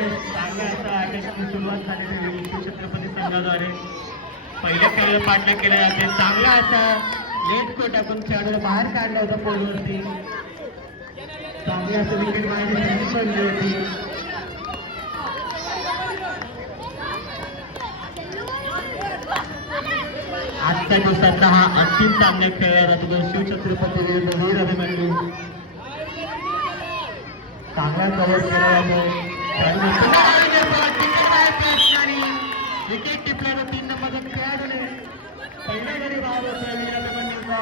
चांगल्या असा अटॅकची सुरुवात झालेली आहे छत्रपती संघाद्वारे. पहिल्या खेळाला पाठलाग केला जाते. चांगला असा लेट को टाकून खेळाडूला बाहेर काढला होता पोलवरती. चांगली असं विकेट मारण्याची संधी बनली होती. आजच्या दिवसातला हा अंतिम सामना खेळला जातो शिवछत्रपती विरुद्ध वीर अभिमन्यू. चांगला कव्हर केला जातो. विकेट टिपला तर 3 नंबरचा खेळाडूने पहिल्या गडी भाव होता वीर अभिमन्यूचा.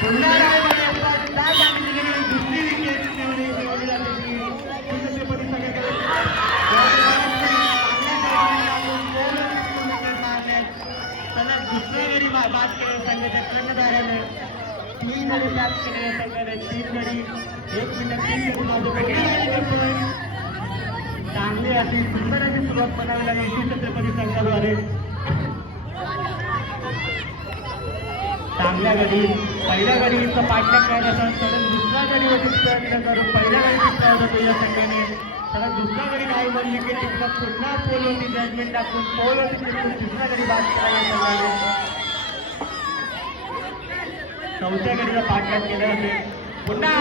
पुन्हा दुसरी विकेट मिळवली जाते शिवछत्रपती संघाकडे. सलग दुसऱ्या गडी बाद केले संघाच्या कर्णधाराने. 3 गडी प्राप्त केले संघाने. 3 गडी 1 मिनिट 3 गडी. चांगली अशी सुंदर अशी सुरुवात बनावी लागली शिवछत्रपती संघाद्वारे. चांगल्या गडी पहिल्या गडीचा पाठलाग करत असताना सलग दुसऱ्या गडीवरती प्रयत्न करून पहिल्या गडी टिकला होता तो या संघाने. सलग दुसऱ्या गडी नाही पण विकेट टिकला. पुन्हा पोलवरती जजमेंट टाकून पोलवरती टिकून तिसऱ्या गडी बाद केला या संघाने. चौथ्या गडीला पाठलाग केला जाते. पुन्हा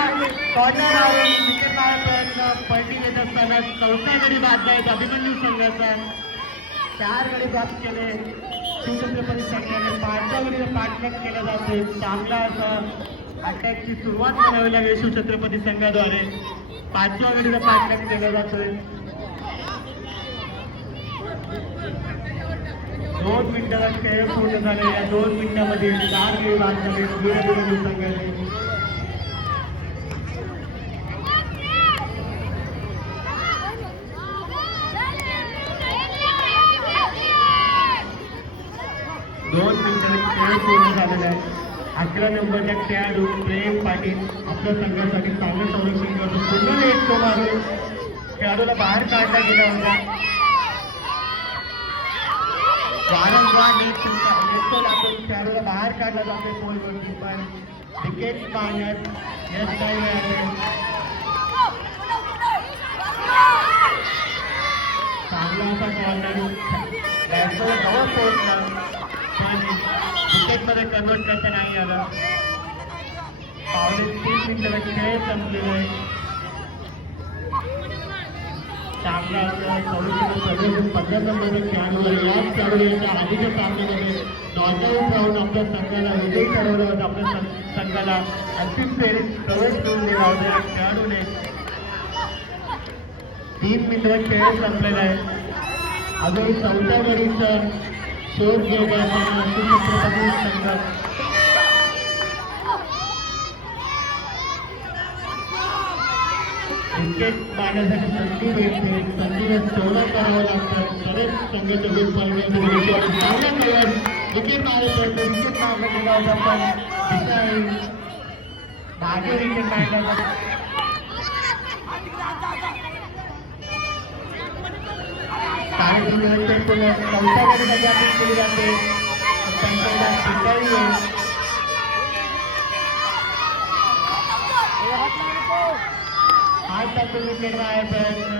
कॉर्नर लावून विकेट मारायचा प्रयत्न पलटी देत असताना चौथ्या गडी बाद जायचा अभिमन्यू संघाचा. 4 गडी बाद केले शिवछत्रपती संघाने. 5व्या गडीला पाठलाग केला जाते. चांगला असा अटॅकची सुरुवात करावी लागेल शिवछत्रपती संघाद्वारे. 5व्या गडीला पाठलाग केला जातोय. 2 मिनिटाला खेळ पूर्ण झाले. या 2 मिनिटांमध्ये 4 गडी बाद झाले वीर अभिमन्यू संघाने. दोन मिनिटांनी खेळ पूर्ण झालेला आहे. 11 नंबरच्या खेळाडू प्रेम पाटील आपल्या संघासाठी चांगलं संरक्षण करतो. पुन्हा एक तो मारून खेळाडूला बाहेर काढला गेला होता. वारंवार नेट लागून खेळाडूला बाहेर काढला जातो पोलवरती. पण विकेट मारण्यात यश नाही मिळाले. चांगला असा कॉर्नर बॅट्समॅन जवळ पोहोचला पण विकेटमध्ये कन्वर्ट करता नाही आलं. पावणे 3 मिनिटाला खेळ संपलेला आहे. चांगला असं प्रदर्शन 15 नंबरचा खेळाडूला याच खेळाडूच्या आधीच्या सामन्यामध्ये नॉकआउट राहून आपल्या संघाला विजयी ठरवलं होतं. आपल्या संघाला अंतिम फेरीत प्रवेश मिळवून दिला होता या खेळाडूने. 3 मिनिटाला खेळ संपलेला आहे. अजून 4थ्या गडीचा शोध घेत असताना शिवछत्रपती संघ विकेट मारण्यासाठी संधी भेटते. संधीला सोडं करावं लागतं तरच संघाच्या गुण पाळण्याची चांगल्या खेळात विकेट मारायचं. विकेट मारला गेला होता पण मागे विकेट मारला होता. चौथ्या गडीला जाती केली जाते. संघाला शिकाई आहे. टाकून विकेट मारायचा प्रयत्न.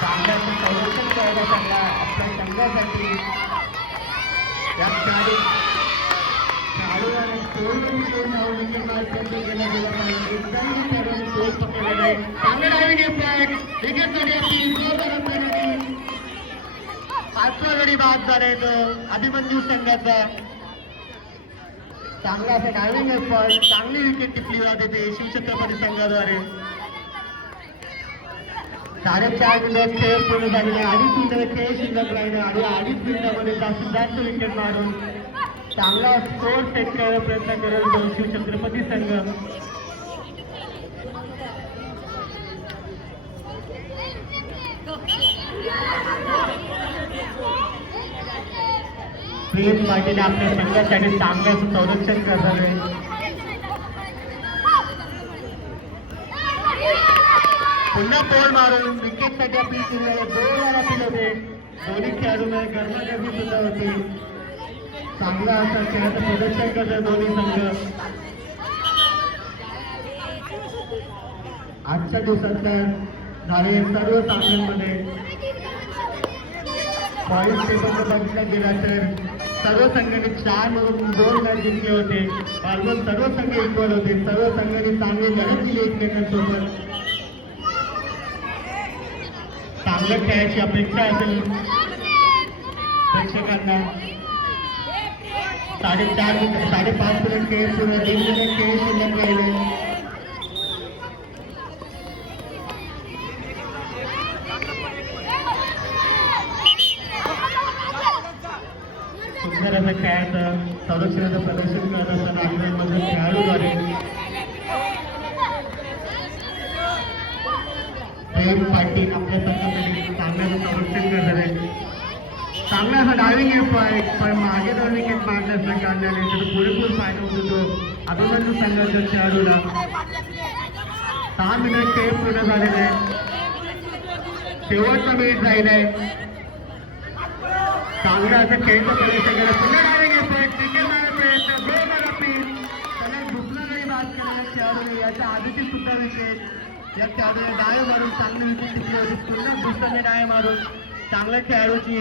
चांगल्याचं संरक्षण करायला चांगला आपल्या संघासाठी या खेळाडूने सोडून विकेट मारण्यासाठी गेला गेला पाहिजे. एकदम खेळाडूने सोड पकडलेला आहे. चांगलं डायव्हिंग इम्पॅक्ट विकेटसाठी आपली 5वा गडी बाद झालाय तो अभिमन्यू संघाचा. चांगला असं डायव्हिंग एफर्ट. चांगली विकेट टिपली जाते ते शिवछत्रपती संघाद्वारे. 4.5 मिनिटात खेळ पूर्ण झालेला आहे. 2.5 मिनिटाचा खेळ शिल्लक राहिला आणि 2.5 मिनिटामध्ये जास्तीत जास्त विकेट मारून चांगला स्कोर सेट करायचा प्रयत्न करेल तो शिवछत्रपती संघ. प्रेम पाटील आपल्या संघासाठी चांगलं संरक्षण करणार आहे. पुन्हा बॉल मारून विकेटसाठी अपील केली आहे. 2 वेळा अपील होते. दोन्ही खेळाडूंमध्ये गरमागरमी सुद्धा होती. चांगला असं खेळाचं प्रदर्शन करतात दोन्ही संघ. आजच्या दिवसातल्या झाले सर्व सामन्यांमध्ये पॉईंट टेबल बघितलं गेला तर सर्व संघाने 4 मधून 2 मॅच जिंकले होते. ऑलमोस्ट सर्व संघ इक्वल होते. सर्व संघाने चांगली लढत दिली एकमेकांसोबत. चांगलं खेळायची अपेक्षा असेल प्रेक्षकांना. 5.5 मिनिट खेळ सुरू आहे. 3 मिनिट खेळ शिल्लक राहिले. सुंदर असं खेळाचं संरक्षणाचं प्रदर्शन करत असताना आंगणमधील खेळाडूद्वारे प्रेम पाटील आपल्या संघामध्ये चांगल्याचं संरक्षण करत आहे. चांगला असा डायव्हिंग आहे पण मागे 2 विकेट मारले असं काढल्याने त्याचा पुरेपूर फायदा होत होतो अभिमन्यू संघाच्या खेळाडूला. 6 मिनिट खेळ पूर्ण झालेले आहे. शेवटचा मिनिट राहिला आहे. चांगला असं खेळचं प्रदर्शन केलं. पुन्हा डायव्हिंग येतोय. क्रिकेट मारण्याचा प्रयत्न गोलवर अपील. त्याला दुसरा गडी बाद केला खेळाडूने. याच्या आधीची सुद्धा विकेट या खेळाडूने डाय मारून चांगली विकेट घेतली होती. पुन्हा दुसऱ्याने डाय मारून चांगल्या खेळाडूची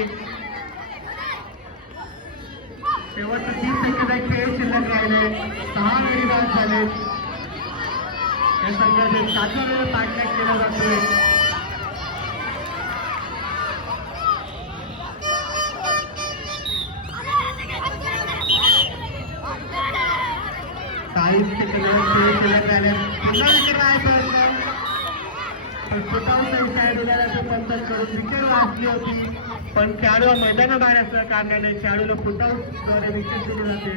शेवटचा 30 सेकंदात खेळ शिल्लक राहिले. 6 गडी बाद झाले. या संघाचे 7व्या वेळेला पाठलाग केला जातोय. काही सेकंदात खेळ शिल्लक राहिले. पुन्हा विकेट आहे पण स्वतःहून खेळाडूला पंचर करून विकेट वाचली होती. पण खेळाडू मैदानाबाहेर असल्या कारणाने खेळाडूला फुटाऊद्वारे विकेट दिली जाते.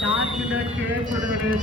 7 मिनिट खेळ सुरू झाले.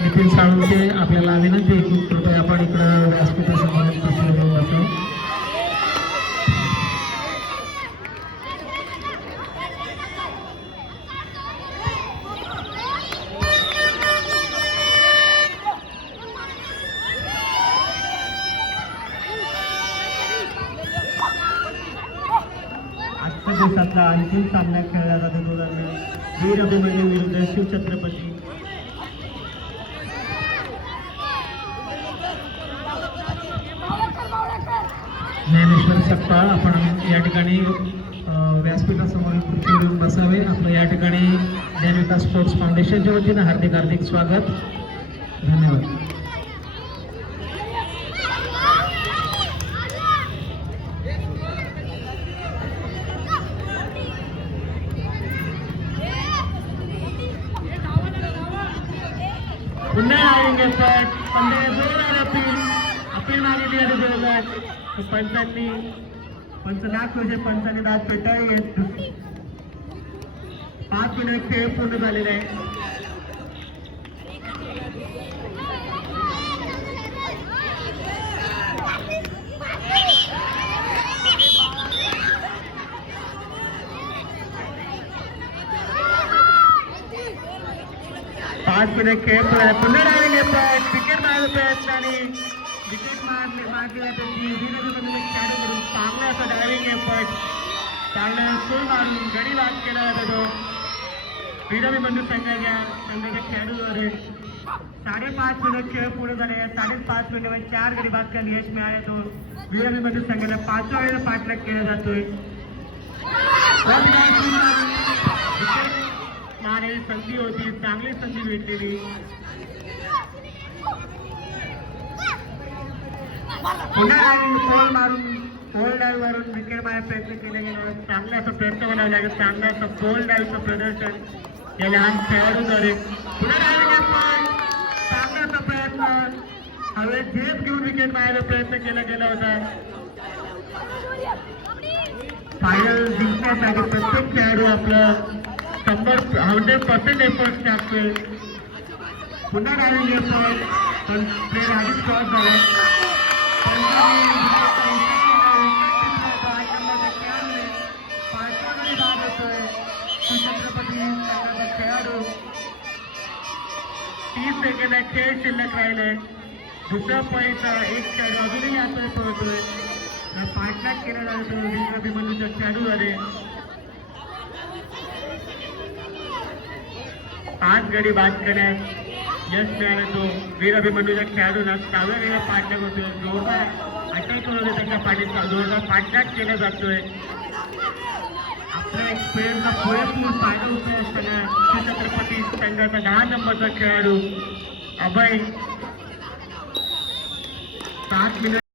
नितीन साळुंके आपल्याला विनंती आहे की कृपया आपण इकडं व्यासपीठासमोर खुर्चीवर येऊन बसावं. आजच्या दिवसातला अंतिम सामना खेळला जातो तो दरम्यान वीर अभिमन्यू विरुद्ध शिवछत्रपती. ज्ञानेश्वर सपकाळ आपण या ठिकाणी व्यासपीठासमोर खुर्चीवर येऊन बसावे. आपलं या ठिकाणी ज्ञानविकास स्पोर्ट्स फाउंडेशनच्या वतीनं हार्दिक हार्दिक स्वागत. धन्यवाद. पुन्हा आएंगे पट 15 अपील मागितली आहे विरोधात. पंच नागपूरचे पंचांनी दाद पेटाळी आहेत. 5 मिनिट खेळ पूर्ण झालेला आहे. खेळ पुन्हा डायरेंगे पट विकेट मारायचा प्रयत्न आणि विकेट मारलेला त्याची खेळाडू करून चांगला असा डायरेंगे पट चांगला सोल मारून गडी बाद केला जातो तो वीरअभिमन्यू संघाच्या खेळाडूद्वारे. 5.5 मिनिट खेळ पूर्ण झाले. 5.5 मिनिटामध्ये 4 गडी बाद करण्यास यश मिळाले. तो वीरअभिमन्यू संघाला 5व्या वेळेला पाठलाग केला जातोय. मारण्याची संधी होती, चांगली संधी भेटलेली. पुन्हा पोल डाईव्ह मारून विकेट मारायचा प्रयत्न केला गेला. चांगला असा प्रयत्न बनावा लागेल. चांगला असं पोल डाईव्हचं प्रदर्शन या लहान खेळाडूद्वारे. पुन्हा चांगला असा प्रयत्न हवे झेप घेऊन विकेट मारायचा प्रयत्न केला गेला होता. फायनल जिंकण्यासाठी प्रत्येक खेळाडू आपलं 100% एफर्ट टाकतोय. पुन्हा डायरेक्ट एफर्ट पण प्लेअर आधीच क्रॉस झाला. छत्रपती संघाचा खेळाडू 30 सेकंद खेळ शिल्लक राहिले. दुसऱ्या पॉईंटचा एक खेळाडू अजूनही आतमध्ये पोहोचतोय. पाठलाग केला जातो वीरअभिमन्यूच्या खेळाडूद्वारे. 5 गडी बाद करण्यास यश मिळालं. तो वीरअभिमन्यूच्या खेळाडूंना 6व्या वेळेला पाठलाग होतोय. जोरदार अटॅक होतोय त्याच्या पाठीचा जोरदार पाठलाग केला जातोय. आपल्या प्लेअरचा पुरेपूर फायदा होतोय असताना छत्रपती संघाचा 10 नंबरचा खेळाडू अभय 7 मिनिट